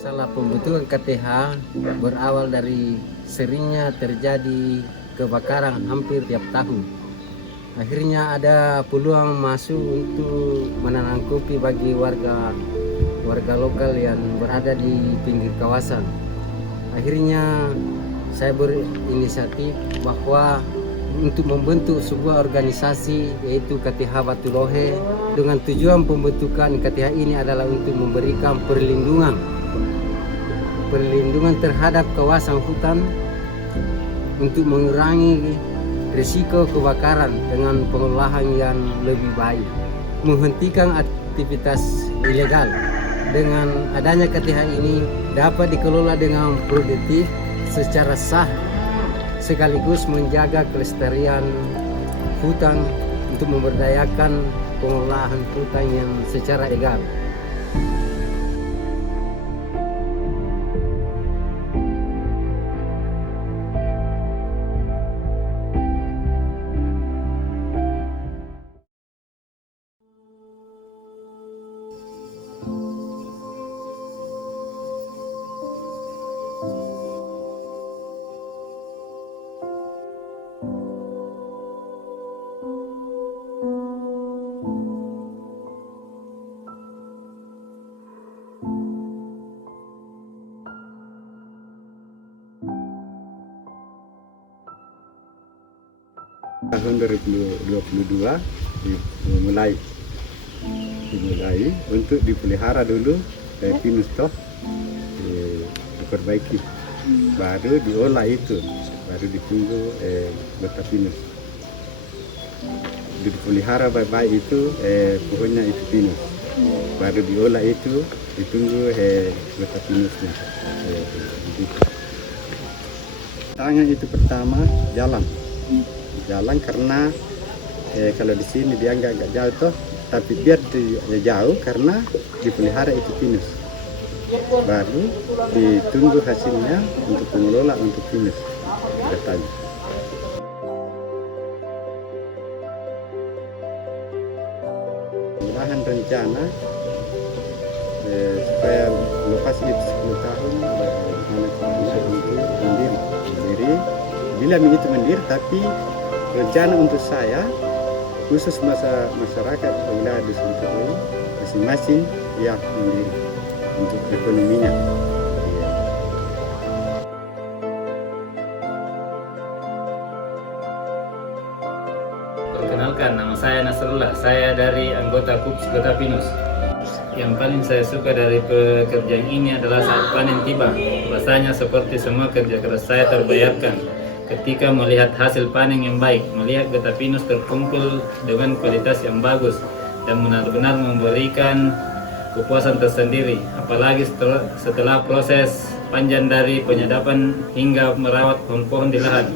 Masalah pembentukan KTH berawal dari seringnya terjadi kebakaran hampir tiap tahun. Akhirnya ada peluang masuk untuk menanam kopi bagi warga lokal yang berada di pinggir kawasan. Akhirnya saya berinisiatif bahwa untuk membentuk sebuah organisasi yaitu KTH Batulohe, dengan tujuan pembentukan KTH ini adalah untuk memberikan perlindungan terhadap kawasan hutan untuk mengurangi risiko kebakaran dengan pengolahan yang lebih baik, menghentikan aktivitas ilegal. Dengan adanya KTH ini dapat dikelola dengan produktif secara sah, sekaligus menjaga kelestarian hutan untuk memberdayakan pengolahan hutan yang secara legal. Tahun 2022 dimulai untuk dipelihara dulu, pinus toh diperbaiki, baru diolah itu, baru ditunggu getah pinus. Dipelihara baik-baik itu pohonnya itu pinus, baru diolah itu ditunggu getah pinusnya. Tangan itu pertama jalan karena kalau di sini dia nggak jauh toh, tapi biar jauh karena dipelihara itu pinus. Baru ditunggu hasilnya untuk pengelola untuk pinus datanya. Lahan rencana supaya lepas itu 10 tahun anak bisa untuk mandiri. Bila itu mandiri, tapi rencana untuk saya khusus masyarakat wilayah dusun ini masing-masing ya mandiri untuk ekonominya. Perkenalkan, nama saya Nasrullah. Saya dari anggota KUPS Getah Pinus. Yang paling saya suka dari pekerjaan ini adalah saat panen tiba. Rasanya seperti semua kerja keras saya terbayarkan ketika melihat hasil panen yang baik, melihat getah pinus terkumpul dengan kualitas yang bagus dan benar-benar memberikan kepuasan tersendiri, apalagi setelah proses panjang dari penyadapan hingga merawat pohon-pohon di lahan.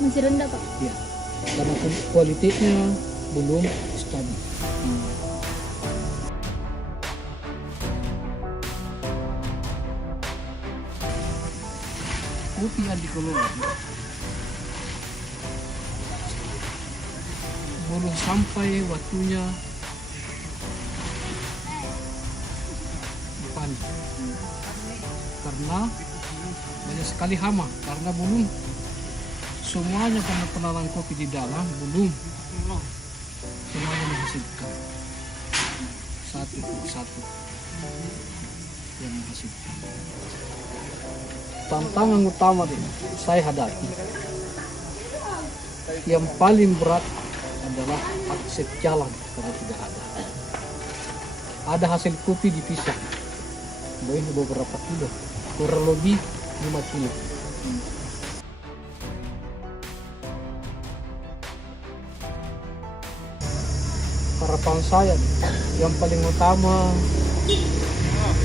Masih rendah Pak? Ya, karena kualitasnya belum stabil. Kopi yang dikelola belum sampai waktunya dipanen, karena banyak sekali hama, karena belum semuanya penanaman kopi di dalam belum semuanya menghasilkan satu persatu yang menghasilkan. Tantangan utama saya hadapi yang paling berat adalah akses jalan karena tidak ada. Ada hasil kopi dipisah, beberapa kilo, kurang lebih 5 kilo. Harapan saya yang paling utama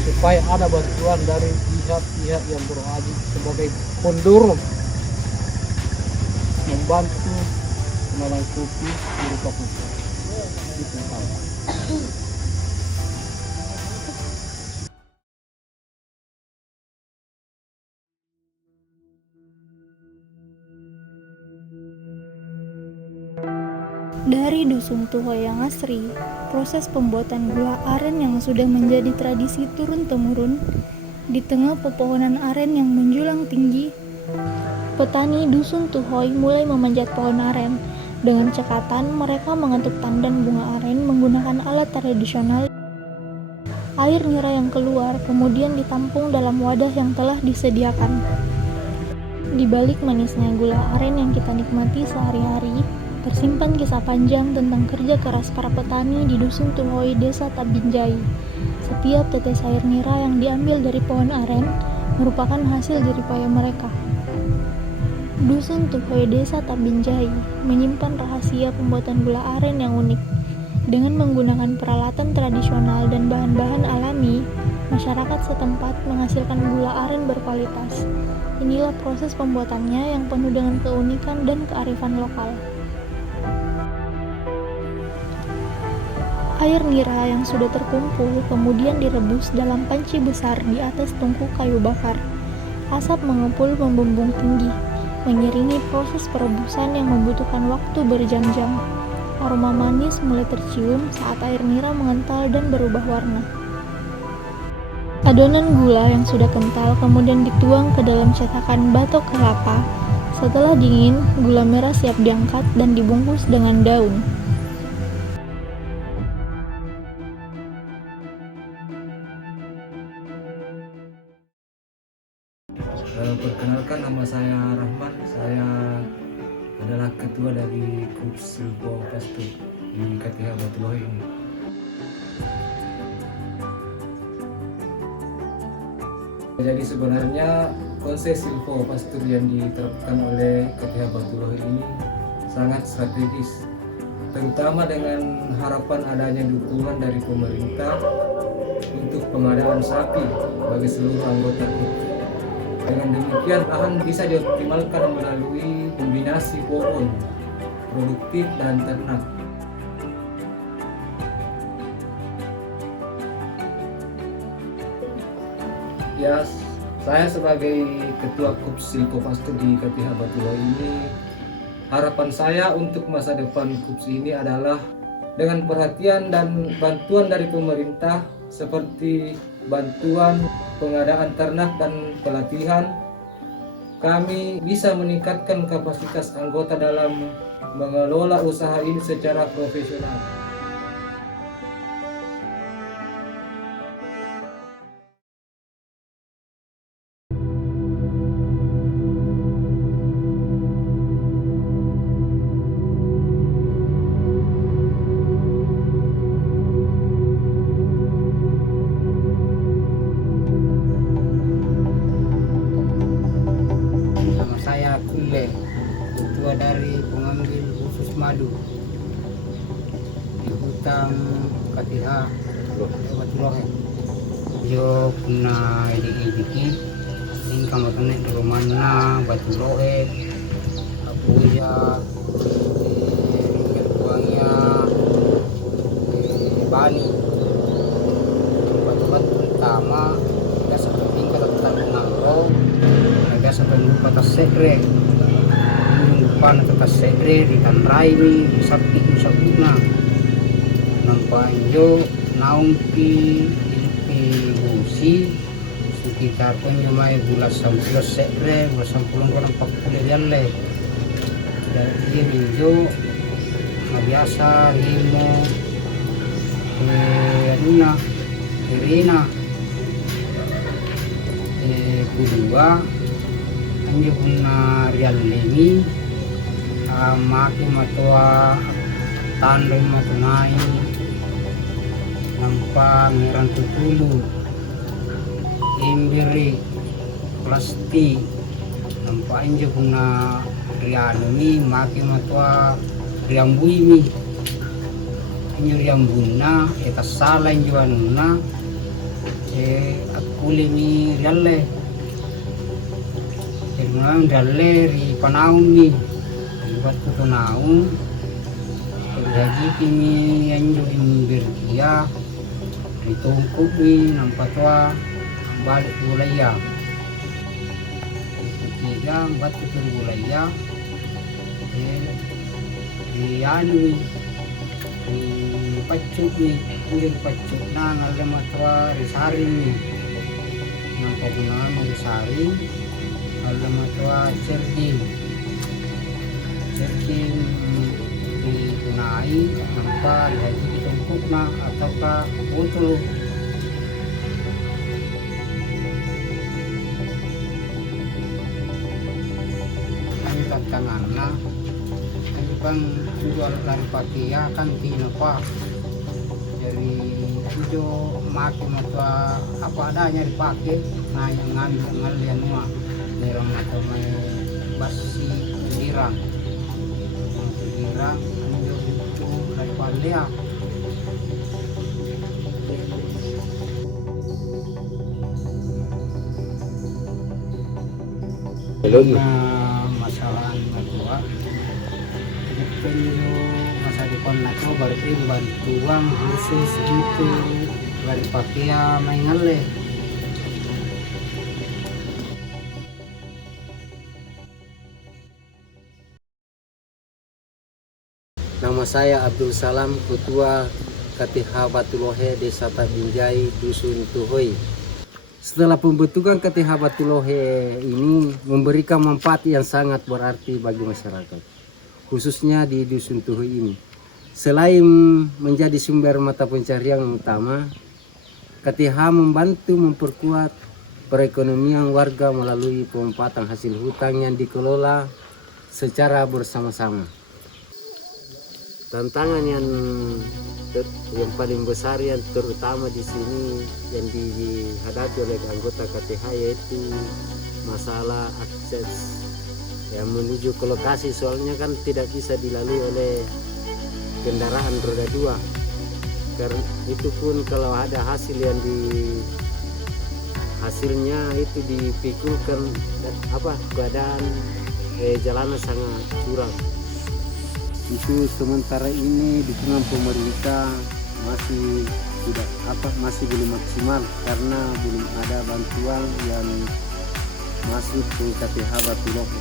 supaya ada bantuan dari pihak-pihak yang berwajib sebagai pendorong membantu penanaman kopi berupa pupuk. Itu utama. Dari dusun Tuhoy yang asri, proses pembuatan gula aren yang sudah menjadi tradisi turun-temurun di tengah pepohonan aren yang menjulang tinggi. Petani dusun Tuhoy mulai memanjat pohon aren. Dengan cekatan, mereka mengetuk tandan bunga aren menggunakan alat tradisional. Air nira yang keluar kemudian ditampung dalam wadah yang telah disediakan. Di balik manisnya gula aren yang kita nikmati sehari-hari, tersimpan kisah panjang tentang kerja keras para petani di dusun Tuhoy, desa Tabinjai. Setiap tetes air nira yang diambil dari pohon aren merupakan hasil jerih payah mereka. Dusun Tuhoy, desa Tabinjai menyimpan rahasia pembuatan gula aren yang unik. Dengan menggunakan peralatan tradisional dan bahan-bahan alami, masyarakat setempat menghasilkan gula aren berkualitas. Inilah proses pembuatannya yang penuh dengan keunikan dan kearifan lokal. Air nira yang sudah terkumpul kemudian direbus dalam panci besar di atas tungku kayu bakar. Asap mengepul membumbung tinggi, mengiringi proses perebusan yang membutuhkan waktu berjam-jam. Aroma manis mulai tercium saat air nira mengental dan berubah warna. Adonan gula yang sudah kental kemudian dituang ke dalam cetakan batok kelapa. Setelah dingin, gula merah siap diangkat dan dibungkus dengan daun. Perkenalkan, nama saya Rahman. Saya adalah ketua dari grup Silpo Pastur di KTH Batulohe ini. Jadi sebenarnya konsep Silpo Pastur yang diterapkan oleh KTH Batulohe ini sangat strategis, terutama dengan harapan adanya dukungan dari pemerintah untuk pengadaan sapi bagi seluruh anggota grup. Dengan demikian, lahan bisa dioptimalkan melalui kombinasi pohon produktif dan ternak. Ya, saya sebagai ketua KUP Silpo Pastur di KTH Batulohe ini, harapan saya untuk masa depan KUPS ini adalah dengan perhatian dan bantuan dari pemerintah seperti bantuan pengadaan ternak dan pelatihan, kami bisa meningkatkan kapasitas anggota dalam mengelola usaha ini secara profesional. Saya Kumbe, ketua dari pengambil khusus madu di hutan KTH Batulohe. Yo puna idiki ini kamu tenek di rumahnya Batulohe, aku ya buangnya Bani. Tempat-tempat pertama ada satu tingkat tentang ngangro. Ada satu kota segre, depan kota segre di tanrai ni sapi usapuna, nampak jo naumpi busi sekitar penjumai bulan sampul segre bulan sampulun ko nampak kulian le, dari jo biasa limo aduna irina kedua anjo puna real lemi maki matua tandem matunai nampak ngiran tutulu imbiri plastik nampak anjo puna real ini maki matua riambui mi anjo riambuna eta salah anjo anuna aku lemi real le Memang dari panaun ni, buat tu naun, lagi kini yang jadi berkia, ditungkuk ni nampak tua balik bulaya, ketiga buat tu bulaya, anu di pacuk nih, di pacuk nang ada matwa risari nih, nang penggunaan risari ada matwa cerjing digunai tanpa dihaji ditumpuk na ataukah utuh. Ini tantangannya ini kan jual lari pakai kan tinapa jadi itu makin atau apa adanya dipakai nah yang ngambil mah dalam atau basi girang itu dari palia. Masalah natua itu masa depan natua berarti bantuan khusus itu dari pakai maingale. Nama saya Abdul Salam, Ketua KTH Batulohe Desa Tabinjai, Dusun Tuhoi. Setelah pembentukan KTH Batulohe ini memberikan manfaat yang sangat berarti bagi masyarakat, khususnya di Dusun Tuhoi ini. Selain menjadi sumber mata pencarian utama, KTH membantu memperkuat perekonomian warga melalui pemanfaatan hasil hutan yang dikelola secara bersama-sama. Tantangan yang paling besar yang terutama di sini yang dihadapi oleh anggota KTH yaitu masalah akses yang menuju ke lokasi, soalnya kan tidak bisa dilalui oleh kendaraan roda 2. Karena itu pun kalau ada hasil yang hasilnya itu dipikulkan keadaan jalanan sangat curam. Itu sementara ini dukungan pemerintah masih belum maksimal karena belum ada bantuan yang masuk ke KTH Batulohe.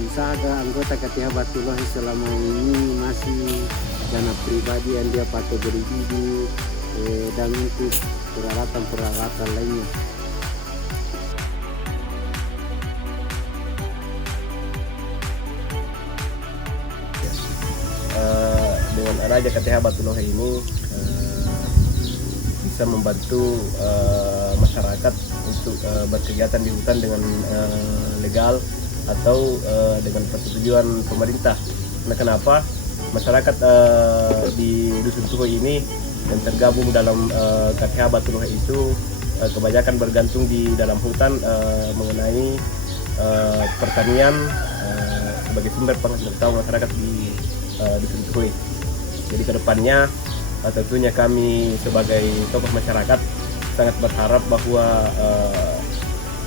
Usaha anggota KTH Batulohe selama ini masih dana pribadi yang dia pakai berhidup dan untuk peralatan lainnya. Dengan adanya KTH Batulohe ini bisa membantu masyarakat untuk berkegiatan di hutan dengan legal atau dengan persetujuan pemerintah. Nah, kenapa masyarakat di Dusun Tuhoi ini yang tergabung dalam KTH Batulohe itu kebanyakan bergantung di dalam hutan mengenai pertanian sebagai sumber penghasilan utama masyarakat di Dusun Tuhoi. Jadi kedepannya tentunya kami sebagai tokoh masyarakat sangat berharap bahwa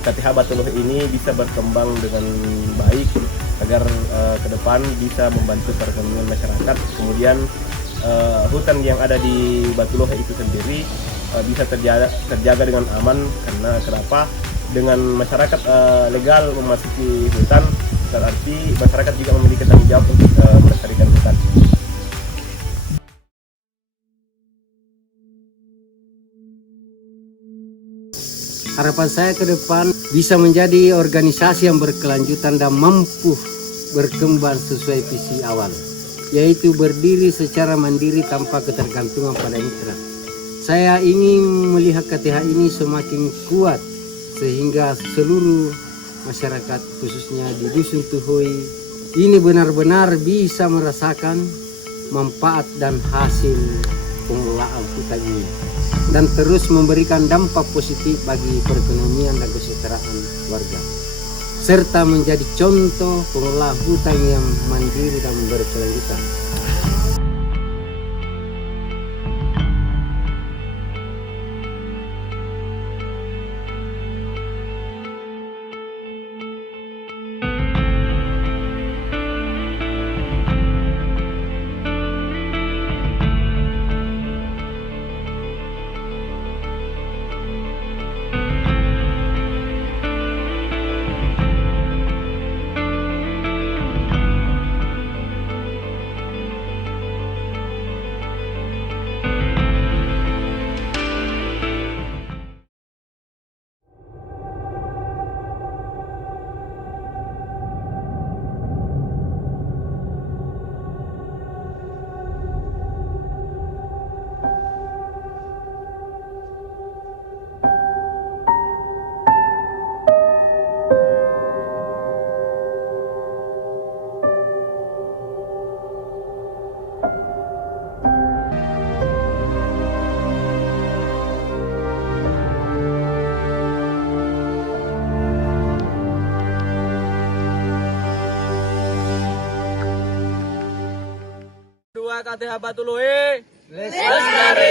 KTH Batulohe ini bisa berkembang dengan baik agar ke depan bisa membantu perekonomian masyarakat. Kemudian hutan yang ada di Batulohe itu sendiri bisa terjaga dengan aman, karena kenapa? Dengan masyarakat legal memasuki hutan, berarti masyarakat juga memiliki tanggung jawab untuk melestarikan hutan. Harapan saya ke depan bisa menjadi organisasi yang berkelanjutan dan mampu berkembang sesuai visi awal, yaitu berdiri secara mandiri tanpa ketergantungan pada mitra. Saya ingin melihat KTH ini semakin kuat sehingga seluruh masyarakat khususnya di Dusun Tuhoi ini benar-benar bisa merasakan manfaat dan hasil pengelolaan hutan ini dan terus memberikan dampak positif bagi perekonomian dan kesejahteraan warga, serta menjadi contoh pengelola hutan yang mandiri dan berkelanjutan. Gua KTH Batuloi. Lestari